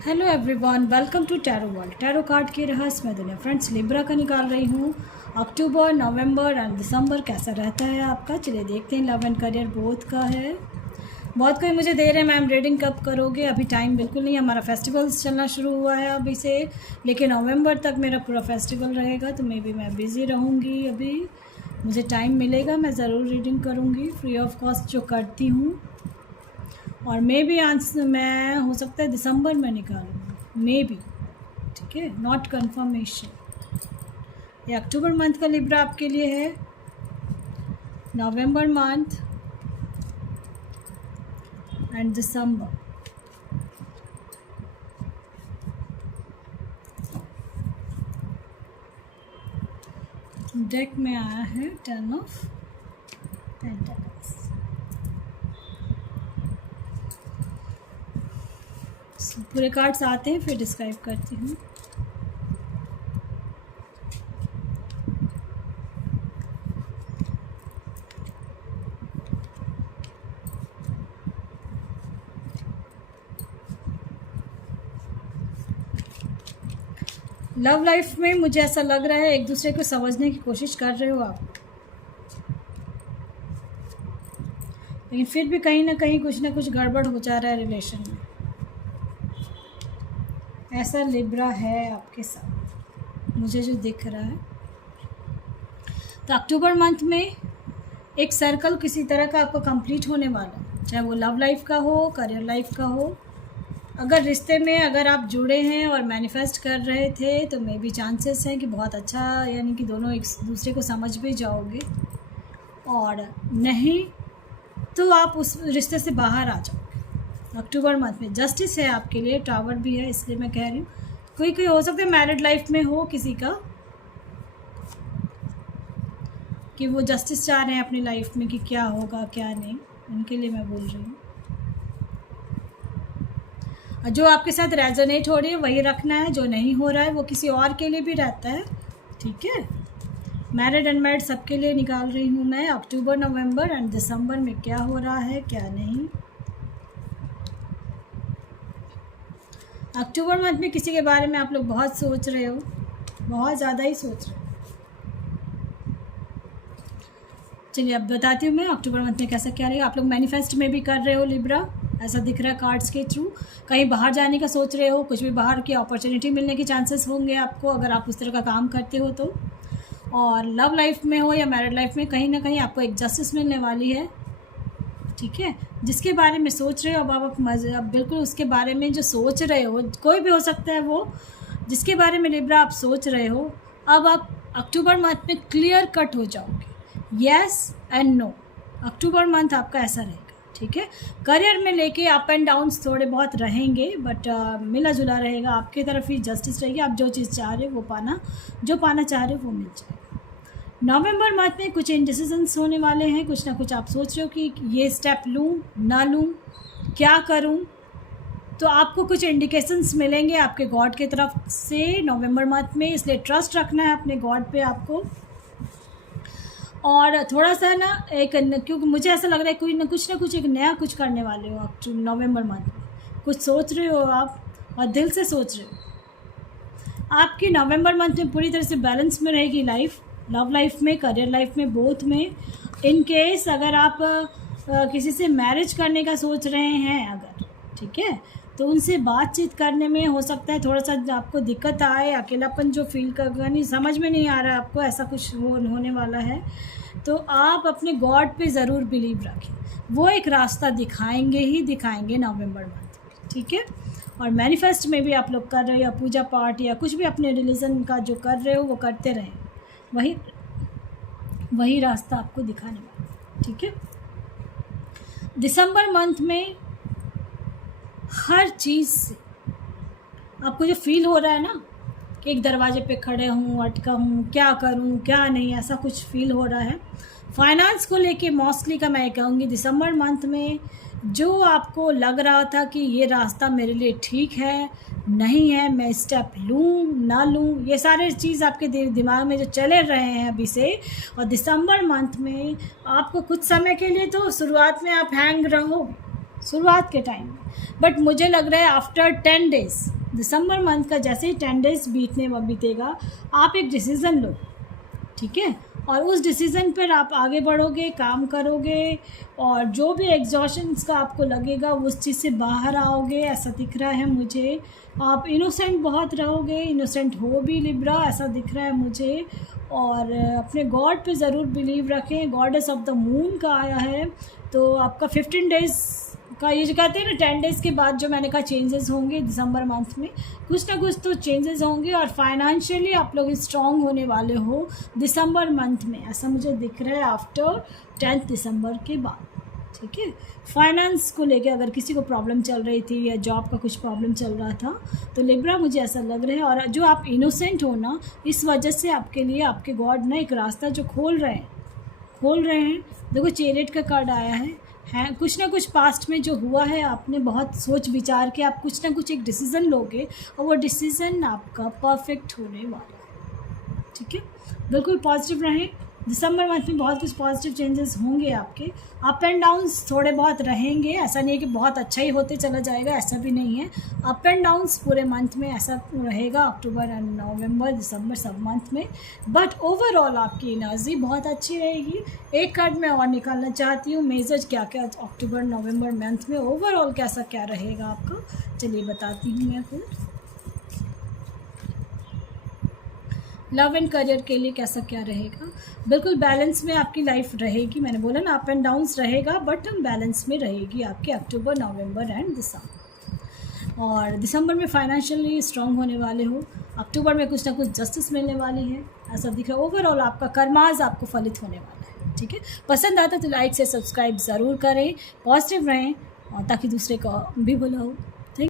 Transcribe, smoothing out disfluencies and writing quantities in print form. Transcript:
Hello everyone, welcome to tarot world. Tarot card की रहस्यमय दुनिया। फ्रेंड्स, लिब्रा का निकाल रही हूँ। अक्टूबर, नवंबर एंड दिसंबर कैसा रहता है आपका, चलिए देखते हैं। लव एंड करियर बोथ का है। बहुत कोई मुझे दे रहे हैं मैम रीडिंग कब करोगे, अभी टाइम बिल्कुल नहीं। हमारा फेस्टिवल्स चलना शुरू हुआ है अभी से, लेकिन नवंबर तक मेरा पूरा फेस्टिवल रहेगा, तो मे बी मैं बिज़ी रहूँगी। अभी मुझे टाइम मिलेगा, मैं ज़रूर रीडिंग करूँगी फ्री ऑफ कॉस्ट जो करती हूँ। और मे बी आंसर मैं हो सकता है दिसंबर में निकालूंगी, मे बी। ठीक है, नॉट कंफर्मेशन। ये अक्टूबर मंथ का लिब्रा आपके लिए है। नवंबर मंथ एंड दिसंबर। डेक में आया है 10 ऑफ पेंटाकल्स। पूरे कार्ड्स आते हैं फिर डिस्क्राइब करती हूँ। लव लाइफ में मुझे ऐसा लग रहा है एक दूसरे को समझने की कोशिश कर रहे हो आप, लेकिन फिर भी कहीं ना कहीं कुछ ना कुछ गड़बड़ हो जा रहा है रिलेशन में। ऐसा लिब्रा है आपके साथ मुझे जो दिख रहा है। तो अक्टूबर मंथ में एक सर्कल किसी तरह का आपको कंप्लीट होने वाला है, चाहे वो लव लाइफ का हो, करियर लाइफ का हो। अगर रिश्ते में अगर आप जुड़े हैं और मैनिफेस्ट कर रहे थे तो मे बी चांसेस हैं कि बहुत अच्छा, यानी कि दोनों एक दूसरे को समझ भी जाओगे, और नहीं तो आप उस रिश्ते से बाहर आ जाओगे। अक्टूबर मंथ में जस्टिस है आपके लिए, टावर भी है, इसलिए मैं कह रही हूँ। कोई हो सकता है मैरिड लाइफ में हो किसी का, कि वो जस्टिस चाह रहे हैं अपनी लाइफ में कि क्या होगा क्या नहीं, उनके लिए मैं बोल रही हूँ। जो आपके साथ रेजोनेट हो रही है वही रखना है, जो नहीं हो रहा है वो किसी और के लिए भी रहता है। ठीक है, मैरिड अनमैरिड सबके लिए निकाल रही हूँ मैं। अक्टूबर, नवंबर एंड दिसंबर में क्या हो रहा है क्या नहीं। अक्टूबर मंथ में किसी के बारे में आप लोग बहुत सोच रहे हो, बहुत ज़्यादा ही सोच रहे हो। चलिए अब बताती हूँ मैं अक्टूबर मंथ में कैसा क्या रहेगा। आप लोग मैनिफेस्ट में भी कर रहे हो लिब्रा, ऐसा दिख रहा है कार्ड्स के थ्रू। कहीं बाहर जाने का सोच रहे हो, कुछ भी बाहर की अपॉर्चुनिटी मिलने के चांसेस होंगे आपको, अगर आप उस तरह का काम करते हो तो। और लव लाइफ में हो या मैरिड लाइफ में, कहीं ना कहीं आपको एक जस्टिस मिलने वाली है। ठीक है, जिसके बारे में सोच रहे हो अब आप बिल्कुल उसके बारे में जो सोच रहे हो, कोई भी हो सकता है वो, जिसके बारे में लिब्रा आप सोच रहे हो, अब आप अक्टूबर मंथ में क्लियर कट हो जाओगे। Yes and no, October month आपका ऐसा रहेगा। ठीक है, करियर में लेके अप एंड डाउन्स थोड़े बहुत रहेंगे, बट मिला जुला रहेगा, आपकी तरफ ही जस्टिस रहेगी। आप जो चीज़ चाह रहे हो वो जो पाना चाह रहे हो वो मिल जाएगा। नवंबर मंथ में कुछ इंडिसीजन्स होने वाले हैं, कुछ ना कुछ आप सोच रहे हो कि ये स्टेप लूँ ना लूँ, क्या करूँ। तो आपको कुछ इंडिकेशंस मिलेंगे आपके गॉड की तरफ से नवंबर मंथ में, इसलिए ट्रस्ट रखना है अपने गॉड पे आपको। और थोड़ा सा ना क्योंकि मुझे ऐसा लग रहा है कोई ना कुछ एक नया कुछ करने वाले हो आप नवंबर मंथ में। कुछ सोच रहे हो आप और दिल से सोच रहे हो। आपकी नवंबर मंथ में पूरी तरह से बैलेंस में रहेगी लाइफ, लव लाइफ में, करियर लाइफ में, बोथ में। इन केस अगर आप किसी से मैरिज करने का सोच रहे हैं अगर, ठीक है, तो उनसे बातचीत करने में हो सकता है थोड़ा सा आपको दिक्कत आए, अकेलापन जो फील कर, नहीं समझ में नहीं आ रहा है आपको, ऐसा कुछ होने वाला है। तो आप अपने गॉड पे ज़रूर बिलीव रखें, वो एक रास्ता दिखाएंगे ही दिखाएंगे नवंबर मंथ। ठीक है, और मैनिफेस्ट में भी आप लोग कर रहे हो या पूजा पाठ या कुछ भी अपने रिलीजन का जो कर रहे हो वो करते रहें, वही रास्ता आपको दिखाने वाला। ठीक है, दिसंबर मंथ में हर चीज़ से आपको जो फील हो रहा है ना कि एक दरवाजे पे खड़े हूँ, अटका हूँ, क्या करूँ क्या नहीं, ऐसा कुछ फील हो रहा है। फाइनेंस को लेके मोस्टली का मैं कहूँगी दिसंबर मंथ में जो आपको लग रहा था कि ये रास्ता मेरे लिए ठीक है नहीं है, मैं स्टेप लूँ ना लूँ, ये सारे चीज़ आपके दिमाग में जो चले रहे हैं अभी से, और दिसंबर मंथ में आपको कुछ समय के लिए तो शुरुआत में आप हैंग रहो, शुरुआत के टाइम में। बट मुझे लग रहा है आफ्टर 10 डेज़, दिसंबर मंथ का जैसे ही 10 डेज़ बीतेगा, आप एक डिसीज़न लो, ठीक है, और उस डिसीज़न पर आप आगे बढ़ोगे, काम करोगे, और जो भी एग्जॉशंस का आपको लगेगा उस चीज़ से बाहर आओगे, ऐसा दिख रहा है मुझे। आप इनोसेंट बहुत रहोगे, इनोसेंट हो भी लिब्रा, ऐसा दिख रहा है मुझे। और अपने गॉड पे ज़रूर बिलीव रखें, गॉडेस ऑफ द मून का आया है, तो आपका 15 डेज़ का ये जो कहते हैं ना 10 डेज़ के बाद जो मैंने कहा चेंजेस होंगे दिसंबर मंथ में, कुछ ना कुछ तो चेंजेस होंगे, और फाइनेंशियली आप लोग स्ट्रॉन्ग होने वाले हो दिसंबर मंथ में, ऐसा मुझे दिख रहा है आफ्टर 10 दिसंबर के बाद, ठीक है। फाइनेंस को लेके अगर किसी को प्रॉब्लम चल रही थी या जॉब का कुछ प्रॉब्लम चल रहा था तो लिब्रा मुझे ऐसा लग रहा है, और जो आप इनोसेंट हो ना, इस वजह से आपके लिए आपके गॉड ना एक रास्ता जो खोल रहे हैं। देखो चैरियट का कार्ड आया है, कुछ ना कुछ पास्ट में जो हुआ है आपने बहुत सोच विचार के आप कुछ ना कुछ एक डिसीज़न लोगे, और वो डिसीज़न आपका परफेक्ट होने वाला है, ठीक है। बिल्कुल पॉजिटिव रहें, दिसंबर मंथ में बहुत कुछ पॉजिटिव चेंजेस होंगे आपके। अप एंड डाउन्स थोड़े बहुत रहेंगे, ऐसा नहीं है कि बहुत अच्छा ही होते चला जाएगा, ऐसा भी नहीं है। अप एंड डाउन्स पूरे मंथ में ऐसा रहेगा, अक्टूबर एंड नवंबर दिसंबर सब मंथ में। बट ओवरऑल आपकी एनर्जी बहुत अच्छी रहेगी। एक कार्ड मैं और निकालना चाहती हूँ, मेजर क्या क्या अक्टूबर नवंबर मंथ में ओवरऑल कैसा क्या रहेगा आपका, चलिए बताती हूँ मैं फिर। लव एंड करियर के लिए कैसा क्या रहेगा, बिल्कुल बैलेंस में आपकी लाइफ रहेगी। मैंने बोला ना अप एंड डाउन्स रहेगा, बट बैलेंस में रहेगी आपके अक्टूबर नवंबर एंड दिसंबर। और दिसंबर में फाइनेंशियली स्ट्रांग होने वाले हो, अक्टूबर में कुछ ना कुछ जस्टिस मिलने वाली है, ऐसा दिख रहा है। ओवरऑल आपका कर्माज आपको फलित होने वाला है, ठीक है। पसंद आता तो लाइक से सब्सक्राइब ज़रूर करें, पॉजिटिव रहें, और ताकि दूसरे को भी भला हो।